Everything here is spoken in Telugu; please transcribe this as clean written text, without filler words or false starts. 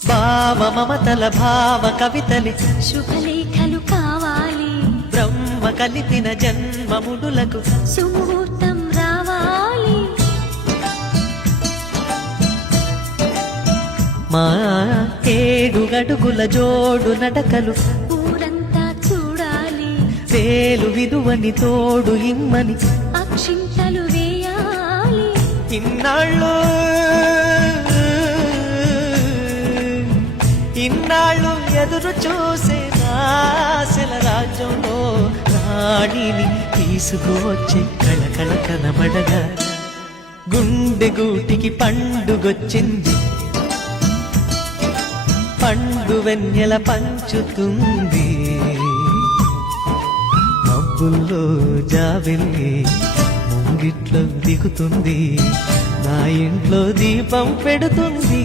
భావ మమతల భావ కవితలి శుభలేఖలు కావాలి, బ్రహ్మ కలిపిన జన్మముడులకు సుముహూర్తం రావాలి. మా 7 అడుగుల జోడు నడకలు ఊరంతా చూడాలి, వేలు విలువని తోడు ఇమ్మని అక్షింతలు వేయాలి. ఇన్నాళ్ళు ఎదురు చూసే ఆశల రాజ్యంలో రాణిని తీసుకువచ్చే కళకళ కనబడగా గుండె గూటికి పండుగొచ్చింది, పండు వెన్నెల పంచుతుంది. మబ్బుల్లో జాబిల్లి ముంగిట్లో దిగుతుంది, నా ఇంట్లో దీపం పెడుతుంది.